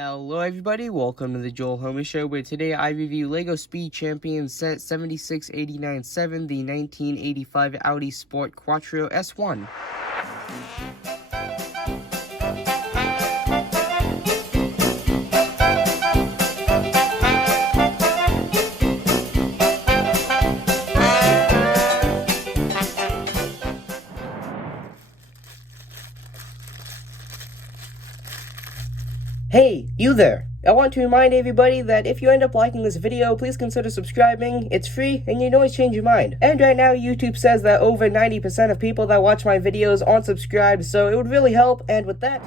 Hello everybody, welcome to the Joel Homer Show, where today I review LEGO Speed Champions set 76897, the 1985 Audi Sport Quattro S1. Hey, you there! I want to remind everybody that if you end up liking this video, please consider subscribing. It's free, and you can always change your mind. And right now, YouTube says that over 90% of people that watch my videos aren't subscribed, so it would really help, and with that...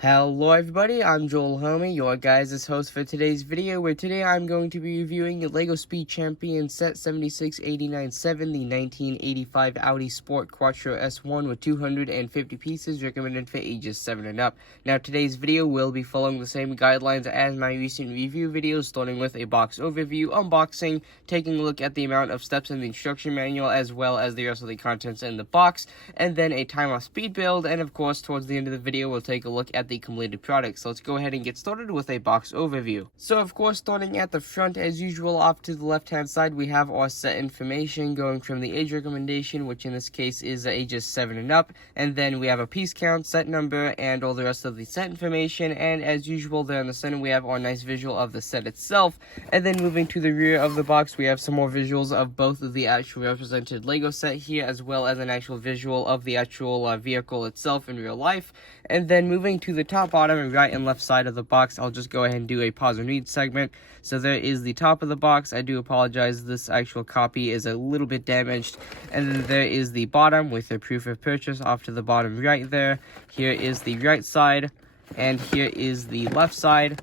Hello everybody, I'm Joel Homie, your guys' host for today's video, where today I'm going to be reviewing the LEGO Speed Champions set 76897, the 1985 Audi Sport Quattro S1 with 250 pieces, recommended for ages 7 and up. Now today's video will be following the same guidelines as my recent review videos, starting with a box overview, unboxing, taking a look at the amount of steps in the instruction manual, as well as the rest of the contents in the box, and then a time-off speed build, and of course towards the end of the video we'll take a look at the completed product. So let's go ahead and get started with a box overview. So of course, starting at the front as usual, off to the left hand side we have our set information, going from the age recommendation, which in this case is ages 7 and up, and then we have a piece count, set number, and all the rest of the set information. And as usual, there in the center we have our nice visual of the set itself, and then moving to the rear of the box we have some more visuals of both of the actual represented Lego set here, as well as an actual visual of the actual vehicle itself in real life. And then moving to the top, bottom, and right and left side of the box, I'll just go ahead and do a pause and read segment. So there is the top of the box. I do apologize, this actual copy is a little bit damaged. And then there is the bottom with the proof of purchase off to the bottom right there. Here is the right side, and here is the left side.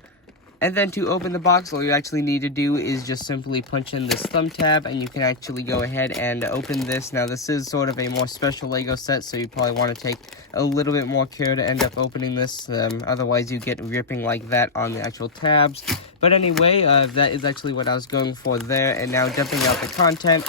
And then to open the box, all you actually need to do is just simply punch in this thumb tab, and you can actually go ahead and open this. Now this is sort of a more special Lego set, so you probably want to take a little bit more care to end up opening this, otherwise you get ripping like that on the actual tabs. But anyway, that is actually what I was going for there. And now dumping out the content.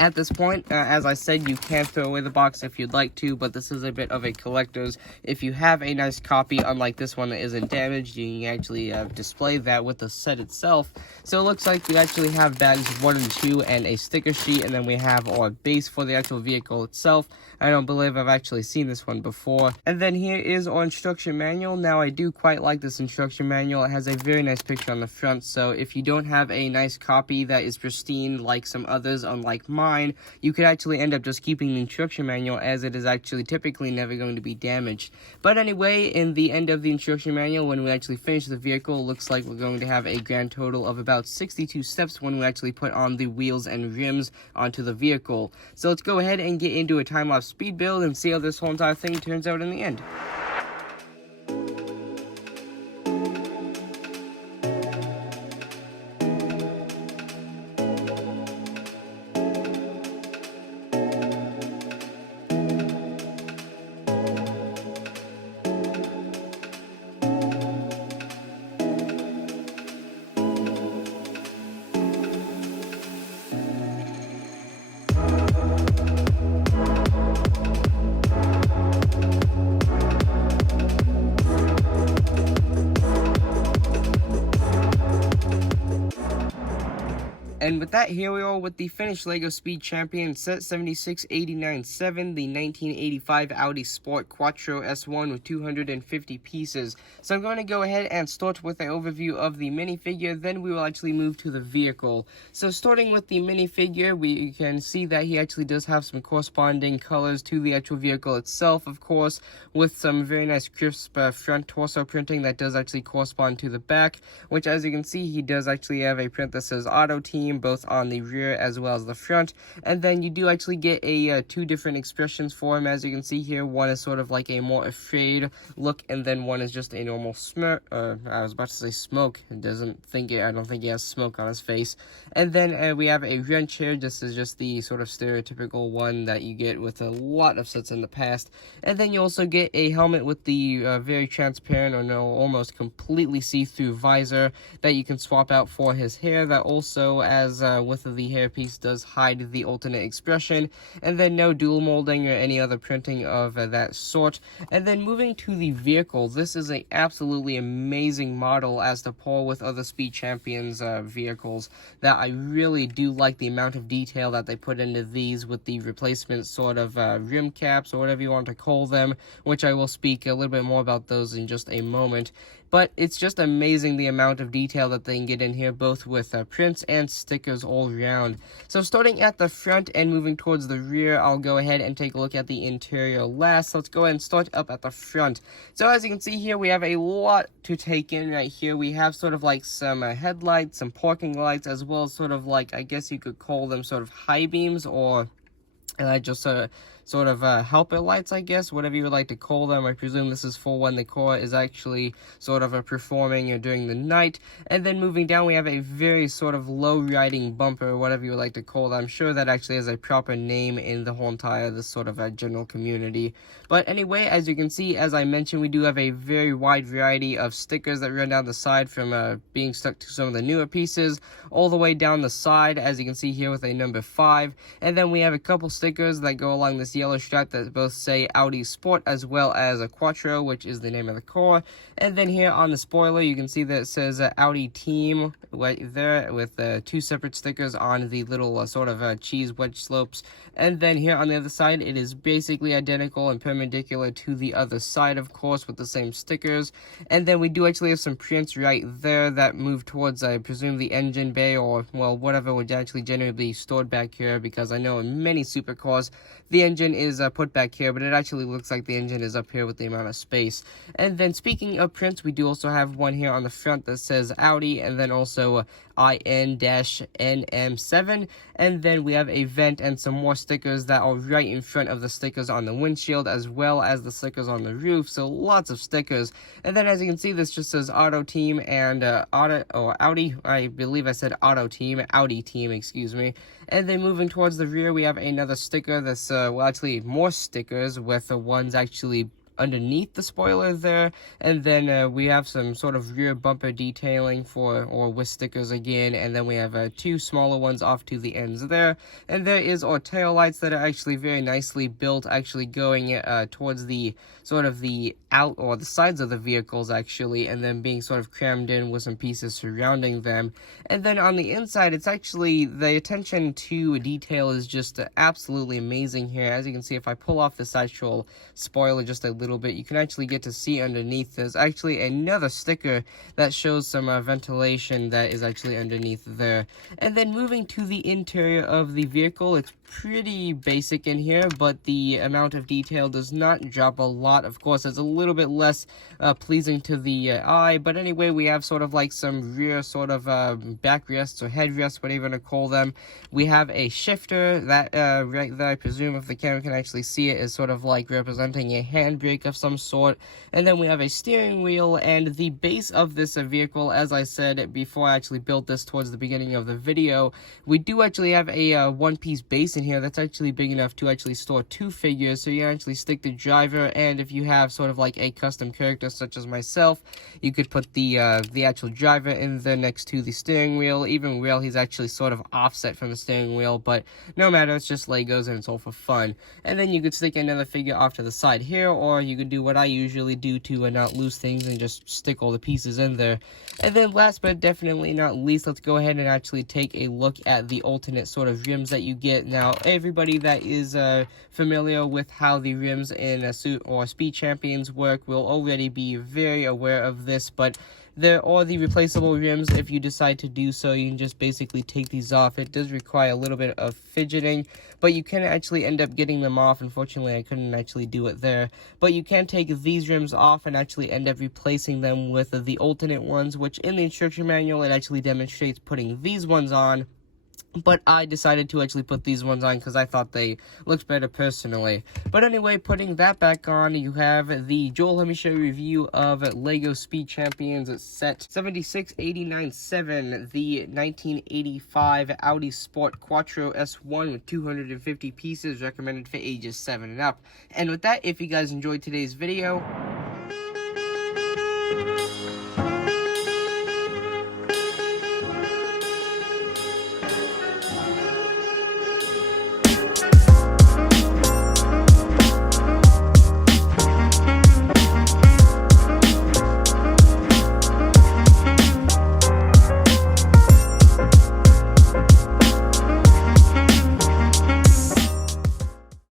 At this point, as I said, you can throw away the box if you'd like to, but this is a bit of a collector's. If you have a nice copy, unlike this one that isn't damaged, you can actually display that with the set itself. So it looks like we actually have bags 1 and 2 and a sticker sheet, and then we have our base for the actual vehicle itself. I don't believe I've actually seen this one before. And then here is our instruction manual. Now I do quite like this instruction manual. It has a very nice picture on the front, so if you don't have a nice copy that is pristine like some others, unlike mine, you could actually end up just keeping the instruction manual, as it is actually typically never going to be damaged. But anyway, in the end of the instruction manual, when we actually finish the vehicle, it looks like we're going to have a grand total of about 62 steps when we actually put on the wheels and rims onto the vehicle. So let's go ahead and get into a time-lapse speed build and see how this whole entire thing turns out in the end. And with that, here we are with the finished LEGO Speed Champion set 76897, the 1985 Audi Sport Quattro S1 with 250 pieces. So I'm going to go ahead and start with an overview of the minifigure, then we will actually move to the vehicle. So starting with the minifigure, we can see that he actually does have some corresponding colors to the actual vehicle itself, of course, with some very nice crisp front torso printing that does actually correspond to the back, which as you can see, he does actually have a print that says Auto Team, both on the rear as well as the front. And then you do actually get a two different expressions for him, as you can see here. One is sort of like a more afraid look, and then one is just a normal smirk. I was about to say smoke. I don't think he has smoke on his face. And then we have a wrench here. This is just the sort of stereotypical one that you get with a lot of sets in the past. And then you also get a helmet with the very transparent, or no, almost completely see-through visor that you can swap out for his hair, that also, as as with the hairpiece does hide the alternate expression, and then no dual molding or any other printing of that sort. And then moving to the vehicle, this is a absolutely amazing model as to par with other Speed Champions vehicles, that I really do like the amount of detail that they put into these with the replacement sort of rim caps or whatever you want to call them, which I will speak a little bit more about those in just a moment. But it's just amazing the amount of detail that they can get in here, both with prints and stickers all around. So starting at the front and moving towards the rear, I'll go ahead and take a look at the interior last. So let's go ahead and start up at the front. So as you can see here, we have a lot to take in right here. We have sort of like some headlights, some parking lights, as well as sort of like, I guess you could call them sort of high beams, or just sort of helper lights, I guess, whatever you would like to call them. I presume this is for when the car is actually sort of performing during the night. And then moving down, we have a very sort of low riding bumper, whatever you would like to call that. I'm sure that actually has a proper name in the whole entire this sort of general community. But anyway, as you can see, as I mentioned, we do have a very wide variety of stickers that run down the side, from being stuck to some of the newer pieces all the way down the side, as you can see here with a number 5. And then we have a couple stickers that go along this yellow stripe that both say Audi Sport as well as a Quattro, which is the name of the car. And then here on the spoiler, you can see that it says Audi Team right there, with 2 separate stickers on the little sort of cheese wedge slopes. And then here on the other side, it is basically identical and perpendicular to the other side, of course, with the same stickers. And then we do actually have some prints right there that move towards, I presume, the engine bay, or, well, whatever would actually generally be stored back here, because I know in many supercars the engine is put back here, but it actually looks like the engine is up here with the amount of space. And then speaking of prints, we do also have one here on the front that says Audi, and then also IN-NM7, and then we have a vent and some more stickers that are right in front of the stickers on the windshield, as well as the stickers on the roof. So lots of stickers. And then as you can see, this just says Auto Team and Audi. I believe I said Auto Team, Audi Team, excuse me. And then moving towards the rear, we have another sticker that's well, actually more stickers, with the ones actually underneath the spoiler there. And then we have some sort of rear bumper detailing with stickers again, and then we have 2 smaller ones off to the ends there. And there is our tail lights that are actually very nicely built, actually going towards the sort of the out or the sides of the vehicles actually, and then being sort of crammed in with some pieces surrounding them. And then on the inside, it's actually, the attention to detail is just absolutely amazing here. As you can see, if I pull off this actual spoiler just a little bit, you can actually get to see underneath. There's actually another sticker that shows some ventilation that is actually underneath there. And then moving to the interior of the vehicle, it's pretty basic in here, but the amount of detail does not drop a lot. Of course, it's a little bit less pleasing to the eye, but anyway, we have sort of like some rear sort of backrests or headrests, whatever you want to call them. We have a shifter that right there, I presume if the camera can actually see it, is sort of like representing a handbrake of some sort. And then we have a steering wheel, and the base of this vehicle, as I said before I actually built this towards the beginning of the video, we do actually have a one-piece base in here that's actually big enough to actually store 2 figures, so you can actually stick the driver, and if you have sort of like a custom character such as myself, you could put the actual driver in there next to the steering wheel. Even Will, he's actually sort of offset from the steering wheel, but no matter, it's just Legos and it's all for fun. And then you could stick another figure off to the side here, or you could do what I usually do to not lose things and just stick all the pieces in there. And then last but definitely not least, let's go ahead and actually take a look at the alternate sort of rims that you get. Now, everybody that is familiar with how the rims in a suit or Speed Champions work will already be very aware of this, but there are the replaceable rims. If you decide to do so, you can just basically take these off. It does require a little bit of fidgeting, but you can actually end up getting them off. Unfortunately, I couldn't actually do it there, but you can take these rims off and actually end up replacing them with the alternate ones, which in the instruction manual, it actually demonstrates putting these ones on. But I decided to actually put these ones on because I thought they looked better personally. But anyway, putting that back on, you have the Joel. Let me show you a review of Lego Speed Champions set 7689-7, the 1985 Audi Sport Quattro S1 with 250 pieces, recommended for ages 7 and up. And with that, if you guys enjoyed today's video,